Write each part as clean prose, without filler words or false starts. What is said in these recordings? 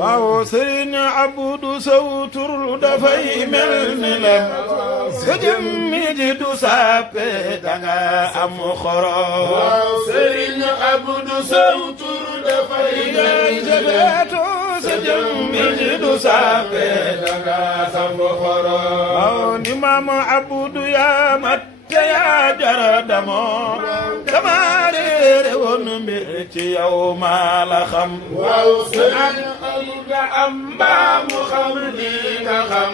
waaw sëriñ Abdu Sow tur dafay mel ni lem sa jëmmi ji du sàppe danga am xorom waaw sëriñ Abdu Sow tur dafay mel ni lem sa jëmmi ji du sàppe danga am xorom waaw ni maam Abdu yaa mat te yaa jara damoo dama réere woon mbir ci yow maa la xam waaw sëriñ nga am mbaa mu xam lii nga xam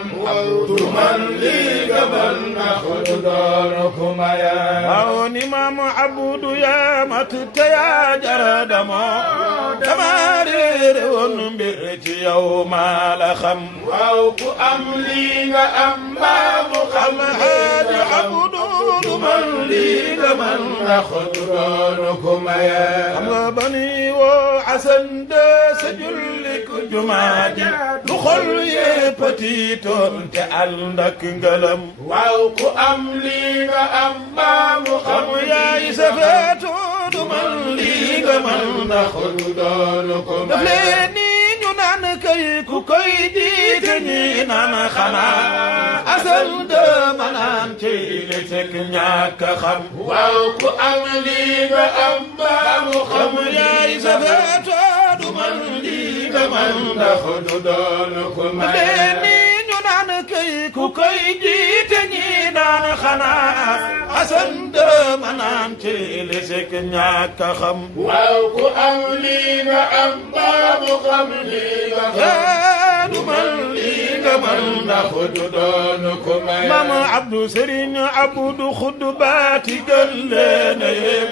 du man lii nga mën ndax du doon ku maya waaw ni maam Abdu yaa mat te yaa jara damoo dama réere woon mbir ci yow maa la xam waaw ku am lii nga am mbaa mu xam Haaji Abdu du man lii nga man ndax du doon ku maya xam nga ba ni woo Asan de sa julli ku jumaa ji du xol yee patiitoon te ànd ak ngëlam waaw ku am lii nga am mbaa mu xam yaay sa feetu du man lii nga man ndax du doon ku daf maya leen ni ñu naan kay ku koy jiite ñi naan xanaa Asan de manaan ci li fekk ñàkk xam waaw ku am lii nga am mbaa mu xam yaay sa feetu du man lii nga man ndax du doon ku maya ni ñu naan kay ku koy jiite ñi naan xanaa Asan de manaan ci li fekk ñàkk xam waaw ku am lii nga am mbaa mu xam lii nga xam du man lii nga man ndax du doon ku maya Mama Abdu Sëriñ Abdu xudd baati gën leen yépp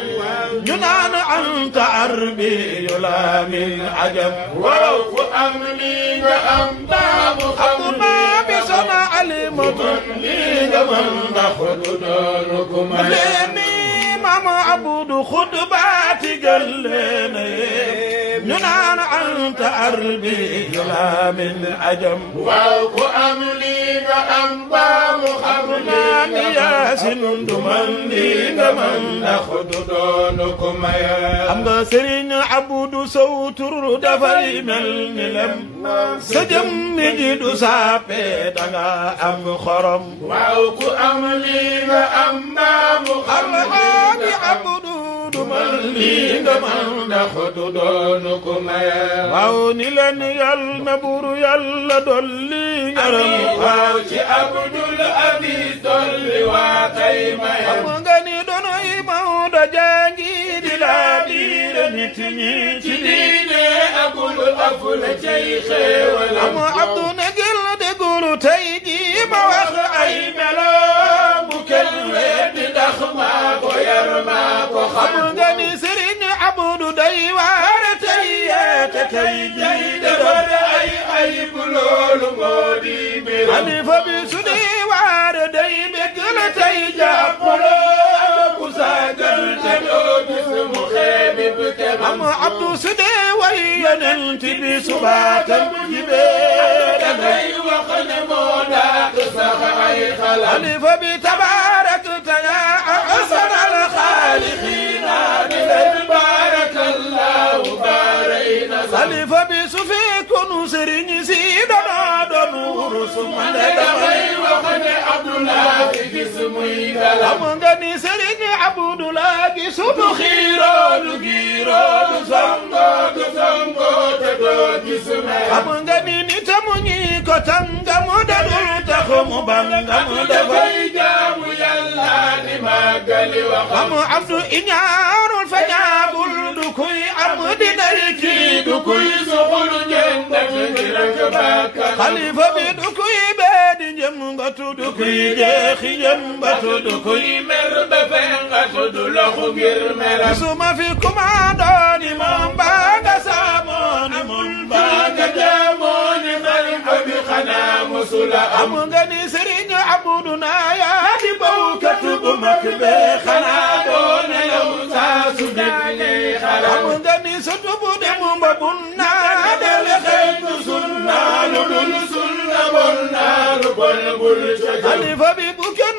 ñu naan anta arbi yu laa min ajam waaw ku am lii nga am mbaa mu xam maa bi sona alimatu lii nga man ndax du doon ku maya leeni Mama Abdu xudd baati gën leen yépp ñu naan anta arbi yu laa min ajam waaw ku am lii nga am mbaa mu xam lii ni Yaasin du man lii nga man ndax du doon ku maya xam nga Sëriñ Abdu Sow tur dafay mel ni lem sa jëmmi ji du sàppe danga am xorom waaw ku am lii nga am mbaa mu xam Alaaji Abdu du man lii nga man ndax du doon ku maya waaw ni leen yal na buru Yàlla dolli ngaram waaw ci Abdul Aziz dolli waa kay maya xam nga ni donoy Mawdo jangi di laa biire nit ñi ci diine akul aful cay xéewal am Abdu ne gil déglu tey ji ma wax ay melo bu kenn weddi ndax maa ko yar maa ko xam nga ni Sëriñ Abdu day waare tey yeete tey ji defar ay ayib loolu moo di mbir xalifa bi su di waare day bëgg la tey jàppaloo ku saagal te doo gis mu xeebi bu kenn am Abdu su dee way yonent bi subaatam jibee dangay wax ne moo dàq sax ay xalaat xalifa bi tabaarak te yaa ahsanal xaaliqiina ni leen baarakallahu baarayna xalifa bi su fekkoon sëriñ si doon wurus man de dangay wax ne Abdoulaye gis muy galam am nga ni Sëriñ Abdoulaye gis du xiiroodu giiroodu songo te doo gis mer am nga ni nitam ñi ko tàngamu dadul tax mu bangamu dafay jaamu Yàlla di màggali waxam am Abdu iñaarul fa ñaabul du kuy am dinay kii du kuy suxul jënd ngir ak bàkkan xalifa bi du kuy bee di njëmbatu du kuy jeexi njëmbatu du kuy mer ba fengatu du loxu ngir meram suma fi kumaandoo ni moom baa nga saamoo ni mun baa nga jaamoo ni xalifa bi xanaa musula am nga ni Sëriñ Abdu naa yaa di bawkat bu mag bee xanaa doo nelaw saa su nekk xalam nga ni sa tubu dem ba bun naa dele xeetu sunna lu dul sunna bon naa lu bon bul ca xalifa bi bu kenn